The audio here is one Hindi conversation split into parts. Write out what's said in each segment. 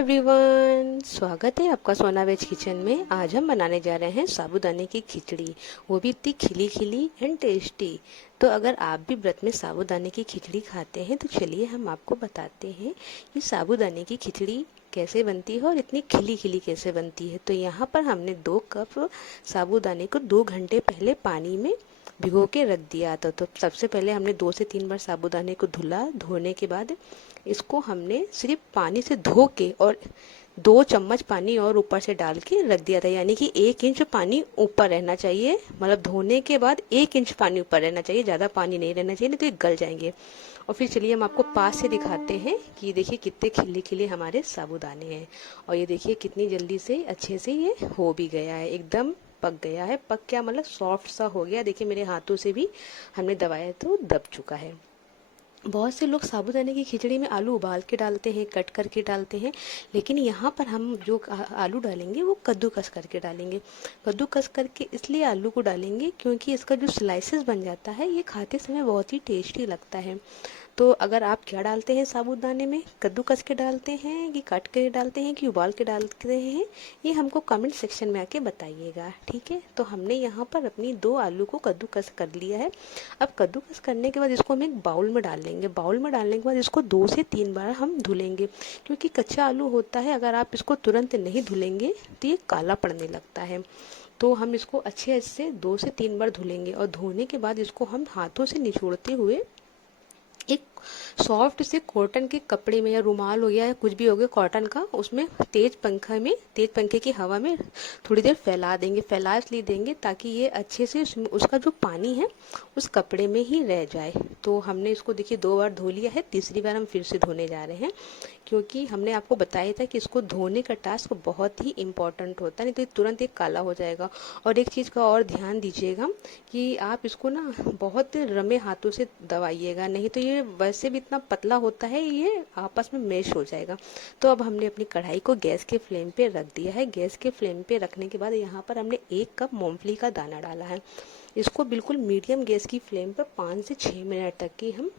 एवरीवन, स्वागत है आपका सोना वेज किचन में। आज हम बनाने जा रहे हैं साबूदाने की खिचड़ी, वो भी इतनी खिली खिली एंड टेस्टी। तो अगर आप भी व्रत में साबूदाने की खिचड़ी खाते हैं तो चलिए हम आपको बताते हैं कि साबूदाने की खिचड़ी कैसे बनती है और इतनी खिली खिली कैसे बनती है। तो यहाँ पर हमने 2 कप साबूदाने को 2 घंटे पहले पानी में भिगो के रख दिया था। तो सबसे पहले हमने 2 से 3 बार साबूदाने को धुला। धोने के बाद इसको हमने सिर्फ पानी से धो के और 2 चम्मच पानी और ऊपर से डाल के रख दिया था, यानी कि 1 इंच पानी ऊपर रहना चाहिए। मतलब धोने के बाद 1 इंच पानी ऊपर रहना चाहिए, ज़्यादा पानी नहीं रहना चाहिए, नहीं तो ये गल जाएंगे। और फिर चलिए हम आपको पास से दिखाते हैं कि देखिए कितने खिले खिले हमारे साबूदाने हैं। और ये देखिए कितनी जल्दी से अच्छे से ये हो भी गया है, एकदम पक गया है। पक क्या मतलब सॉफ्ट सा हो गया। देखिए मेरे हाथों से भी हमने दबाया तो दब चुका है। बहुत से लोग साबूदाने की खिचड़ी में आलू उबाल के डालते हैं, कट करके डालते हैं, लेकिन यहाँ पर हम जो आलू डालेंगे वो कद्दूकस करके डालेंगे। कद्दूकस करके इसलिए आलू को डालेंगे क्योंकि इसका जो स्लाइसेस बन जाता है ये खाते समय बहुत ही टेस्टी लगता है। तो अगर आप क्या डालते हैं साबूदाने में, कद्दूकस के डालते हैं कि काट के डालते हैं कि उबाल के डालते हैं, ये हमको कमेंट सेक्शन में आके बताइएगा, ठीक है। तो हमने यहाँ पर अपनी 2 आलू को कद्दूकस कर लिया है। अब कद्दूकस करने के बाद इसको हम एक बाउल में डाल लेंगे। बाउल में डालने के बाद इसको 2 से 3 बार हम धुलेंगे, क्योंकि कच्चा आलू होता है, अगर आप इसको तुरंत नहीं धुलेंगे तो ये काला पड़ने लगता है। तो हम इसको अच्छे से 2 से 3 बार धुलेंगे और धोने के बाद इसको हम हाथों से निचोड़ते हुए एक सॉफ्ट से कॉटन के कपड़े में या रुमाल हो गया या कुछ भी हो गया कॉटन का, उसमें तेज पंखे की हवा में थोड़ी देर फैला देंगे। फैला इसलिए देंगे ताकि ये अच्छे से उसका जो पानी है उस कपड़े में ही रह जाए। तो हमने इसको देखिए 2 बार धो लिया है, तीसरी बार हम फिर से धोने जा रहे हैं, क्योंकि हमने आपको बताया था कि इसको धोने का टास्क बहुत ही इम्पोर्टेंट होता है, नहीं तो ये तुरंत एक काला हो जाएगा। और एक चीज़ का और ध्यान दीजिएगा कि आप इसको ना बहुत रमे हाथों से दबाइएगा, नहीं तो ये वैसे भी इतना पतला होता है, ये आपस में मैश हो जाएगा। तो अब हमने अपनी कढ़ाई को गैस के फ्लेम पे रख दिया है। गैस के फ्लेम पे रखने के बाद यहाँ पर हमने 1 कप मूंगफली का दाना डाला है। इसको बिल्कुल मीडियम गैस की फ्लेम पर 5 से 6 मिनट तक की हम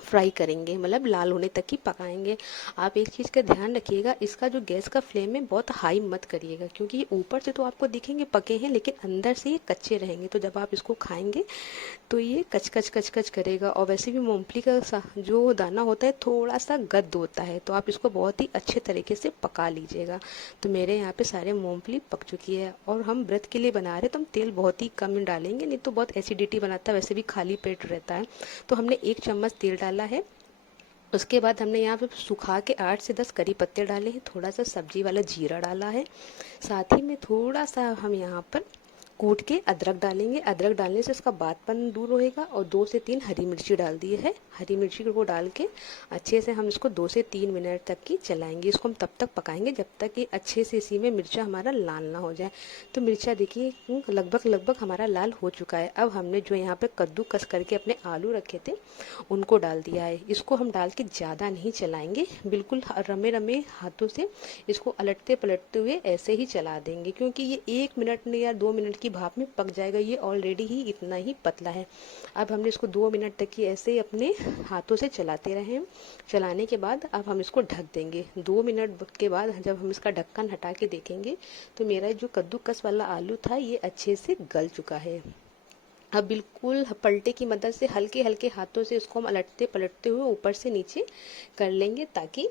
फ्राई करेंगे, मतलब लाल होने तक ही पकाएंगे। आप एक चीज़ का ध्यान रखिएगा, इसका जो गैस का फ्लेम है बहुत हाई मत करिएगा, क्योंकि ये ऊपर से तो आपको दिखेंगे पके हैं लेकिन अंदर से ये कच्चे रहेंगे। तो जब आप इसको खाएंगे तो ये कच कच कच कच करेगा। और वैसे भी मूंगफली का जो दाना होता है थोड़ा सा गद्द होता है, तो आप इसको बहुत ही अच्छे तरीके से पका लीजिएगा। तो मेरे यहाँ पे सारे मूंगफली पक चुकी है। और हम व्रत के लिए बना रहे तो हम तेल बहुत ही कम डालेंगे, नहीं तो बहुत एसिडिटी बनाता है, वैसे भी खाली पेट रहता है। तो हमने 1 चम्मच तेल डाला है। उसके बाद हमने यहाँ पे सुखा के 8 से 10 करी पत्ते डाले हैं, थोड़ा सा सब्जी वाला जीरा डाला है, साथ ही में थोड़ा सा हम यहाँ पर कूट के अदरक डालेंगे। अदरक डालने से इसका बादपन दूर होएगा। और 2 से 3 हरी मिर्ची डाल दी है। हरी मिर्ची को डाल के अच्छे से हम इसको 2 से 3 मिनट तक की चलाएंगे। इसको हम तब तक पकाएंगे जब तक कि अच्छे से इसी में मिर्चा हमारा लाल ना हो जाए। तो मिर्चा देखिए लगभग हमारा लाल हो चुका है। अब हमने जो यहाँ पे कद्दू कस करके अपने आलू रखे थे उनको डाल दिया है। इसको हम डाल के ज़्यादा नहीं चलाएंगे, बिल्कुल रमे रमे हाथों से इसको अलटते पलटते हुए ऐसे ही चला देंगे, क्योंकि ये 1 मिनट या 2 मिनट की भाप में पक जाएगा। ये ऑलरेडी ही इतना ही पतला है। अब हमने इसको 2 मिनट तक ही ऐसे ही अपने हाथों से चलाते रहे। चलाने के बाद अब हम इसको ढक देंगे। 2 मिनट के बाद जब हम इसका ढक्कन हटा के देखेंगे तो मेरा जो कद्दूकस वाला आलू था ये अच्छे से गल चुका है। अब बिल्कुल पलटे की मदद से हल्के हल्के हाथों से इसको हम अलटते पलटते हुए ऊपर से नीचे कर लेंगे ताकि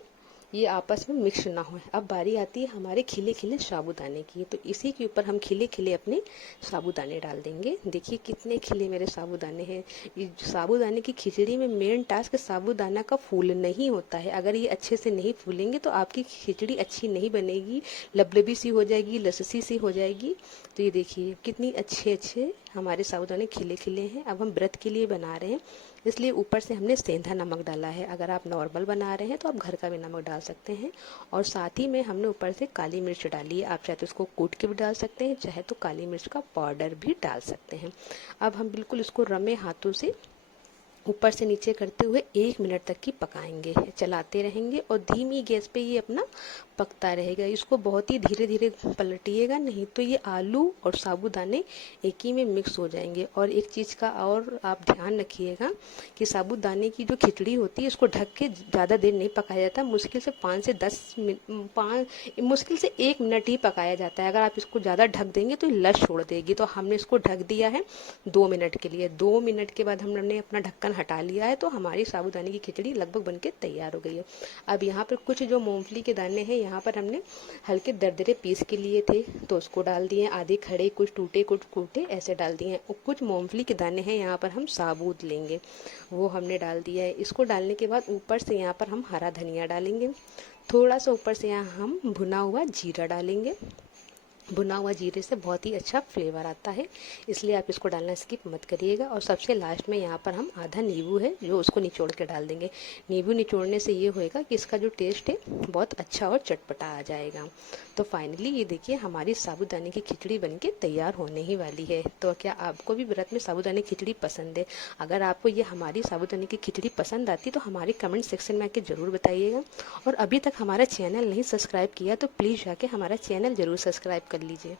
ये आपस में मिक्स ना हो। अब बारी आती है हमारे खिले खिले साबूदाने की। तो इसी के ऊपर हम खिले खिले अपने साबूदाने डाल देंगे। देखिए कितने खिले मेरे साबूदाने हैं। ये साबूदाने की खिचड़ी में मेन टास्क साबूदाना का फूलना ही होता है। अगर ये अच्छे से नहीं फूलेंगे तो आपकी खिचड़ी अच्छी नहीं बनेगी, लबलबी सी हो जाएगी, लससी सी हो जाएगी। तो ये देखिए कितनी अच्छे अच्छे हमारे साबूदाने खिले खिले हैं। अब हम व्रत के लिए बना रहे हैं, इसलिए ऊपर से हमने सेंधा नमक डाला है। अगर आप नॉर्मल बना रहे हैं तो आप घर का भी नमक डाल सकते हैं। और साथ ही में हमने ऊपर से काली मिर्च डाली है। आप चाहे तो इसको कूट के भी डाल सकते हैं, चाहे तो काली मिर्च का पाउडर भी डाल सकते हैं। अब हम बिल्कुल इसको रमे हाथों से ऊपर से नीचे करते हुए 1 मिनट तक की पकाएंगे। चलाते रहेंगे और धीमी गैस पे ये अपना पकता रहेगा। इसको बहुत ही धीरे धीरे पलटिएगा, नहीं तो ये आलू और साबूदाने एक ही में मिक्स हो जाएंगे। और एक चीज़ का और आप ध्यान रखिएगा कि साबूदाने की जो खिचड़ी होती है इसको ढक के ज़्यादा देर नहीं पकाया जाता। मुश्किल से 1 मिनट ही पकाया जाता है। अगर आप इसको ज़्यादा ढक देंगे तो ये लश छोड़ देगी। तो हमने इसको ढक दिया है 2 मिनट के लिए। 2 मिनट के बाद हमने अपना ढक्कन हटा लिया है, तो हमारी साबूदाने की खिचड़ी लगभग बनके तैयार हो गई है। अब यहाँ पर कुछ जो मूंगफली के दाने हैं, यहाँ पर हमने हल्के दरदरे पीस के लिए थे तो उसको डाल दिए। आधे खड़े, कुछ टूटे कुछ कूटे, ऐसे डाल दिए हैं। और कुछ मूंगफली के दाने हैं यहाँ पर हम साबुत लेंगे, वो हमने डाल दिया है। इसको डालने के बाद ऊपर से यहाँ पर हम हरा धनिया डालेंगे। थोड़ा सा ऊपर से यहाँ हम भुना हुआ जीरा डालेंगे। भुना हुआ जीरे से बहुत ही अच्छा फ्लेवर आता है, इसलिए आप इसको डालना स्किप मत करिएगा। और सबसे लास्ट में यहाँ पर हम आधा नींबू है जो उसको निचोड़ के डाल देंगे। नींबू निचोड़ने से ये होएगा कि इसका जो टेस्ट है बहुत अच्छा और चटपटा आ जाएगा। तो फाइनली ये देखिए हमारी साबूदाने की खिचड़ी बनके तैयार होने ही वाली है। तो क्या आपको भी व्रत में साबूदाने की खिचड़ी पसंद है? अगर आपको ये हमारी साबूदाने की खिचड़ी पसंद आती तो हमारे कमेंट सेक्शन में आके ज़रूर बताइएगा। और अभी तक हमारा चैनल नहीं सब्सक्राइब किया तो प्लीज़ जाके हमारा चैनल ज़रूर सब्सक्राइब कर लीजिए।